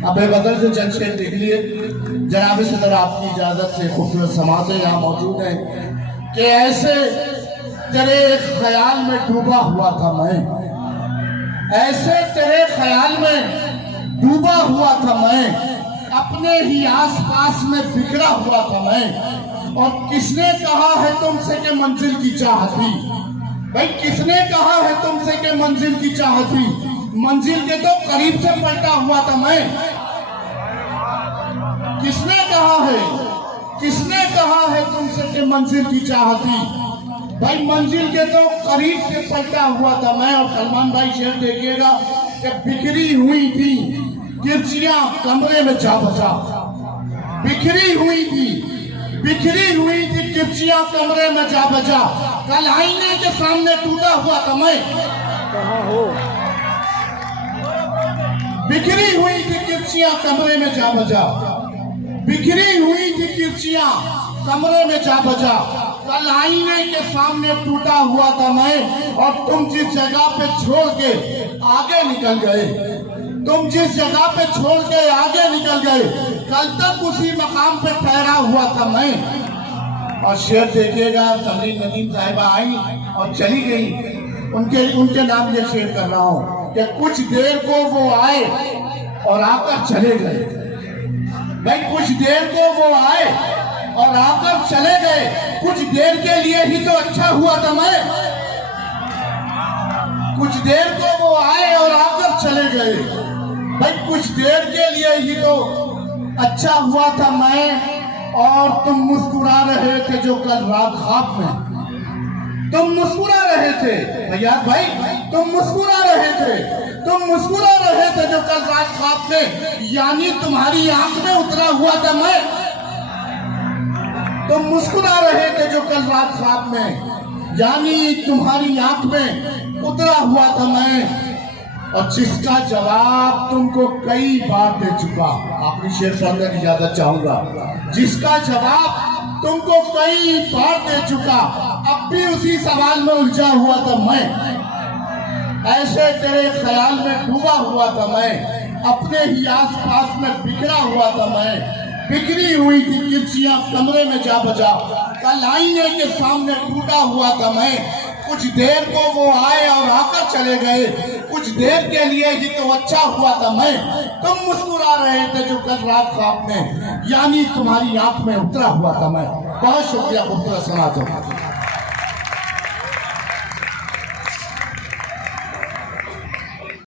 अब बेबदल से चंद शेर लिख लिए। जनाब सदर आपकी इजाजत से खूबसूरत समातें यहाँ मौजूद हैं कि ऐसे तेरे ख्याल में डूबा हुआ था मैं, ऐसे तेरे ख्याल में डूबा हुआ था मैं, अपने ही आसपास में बिखरा हुआ था मैं। और किसने कहा है तुमसे कि मंजिल की चाह थी? भाई किसने कहा है तुमसे कि मंजिल की चाह थी? मंजिल के तो करीब से पलटा हुआ था मैं। किसने कहा है, किसने कहा है तुमसे कि मंजिल की चाह थी? भाई मंजिल के तो करीब से पलटा हुआ था मैं। और सलमान भाई शेर देखिएगा कि बिखरी हुई थी किरचियां कमरे में जा बचा, बिखरी हुई थी, बिखरी हुई थी किरचियां कमरे में जा बचा। कल आईने के सामने टूटा हुआ था मैं, कहाँ हो? बिखरी हुई थी किरचियां कमरे में जा बजा, बिखरी हुई थी किरचियां कमरे में जा बजा। कल आईने के सामने टूटा हुआ था मैं। और तुम जिस जगह पे छोड़ के आगे निकल गए, तुम जिस जगह पे छोड़ के आगे निकल गए, कल तक उसी मकाम पे ठहरा हुआ था मैं। और शेर देखिएगा, समरीन नदीम साहिबा आई और चली गई। उनके नाम ये शेर कर रहा हूँ कि कुछ देर को वो आए और आकर चले गए। भाई कुछ देर को वो आए और आकर चले गए, कुछ देर के लिए ही तो अच्छा हुआ था मैं। कुछ देर को वो आए और आकर चले गए, भाई कुछ देर के लिए ही तो अच्छा हुआ था मैं। और तुम मुस्कुरा रहे थे जो कल रात ख्वाब में, तुम मुस्कुरा रहे थे भैया भाई, तुम मुस्कुरा रहे थे, तुम मुस्कुरा रहे थे जो कल रात ख्वाब में, यानी तुम्हारी आंख में उतरा हुआ था मैं। तुम मुस्कुरा रहे थे जो कल रात ख्वाब में, यानी तुम्हारी आंख में उतरा हुआ था मैं। और जिसका जवाब तुमको कई बार दे चुका, आपकी शेर पढ़ने की इजाजत चाहूंगा, जिसका जवाब तुमको कई बार दे चुका, अब भी उसी सवाल में उलझा हुआ था मैं। ऐसे तेरे ख्याल में डूबा हुआ था मैं, अपने ही आसपास में बिखरा हुआ था मैं, बिखरी हुई थी किरचियां कमरे में जा बजा। कल आईने के सामने टूटा हुआ था मैं। कुछ देर को वो आए और आकर चले गए, कुछ देर के लिए ही तो अच्छा हुआ था मैं। तुम मुस्कुरा रहे थे जो कल रात ख्वाब में, यानी तुम्हारी आंख में उतरा हुआ था मैं। बहुत शुक्रिया, खूबसूरत सुना दो।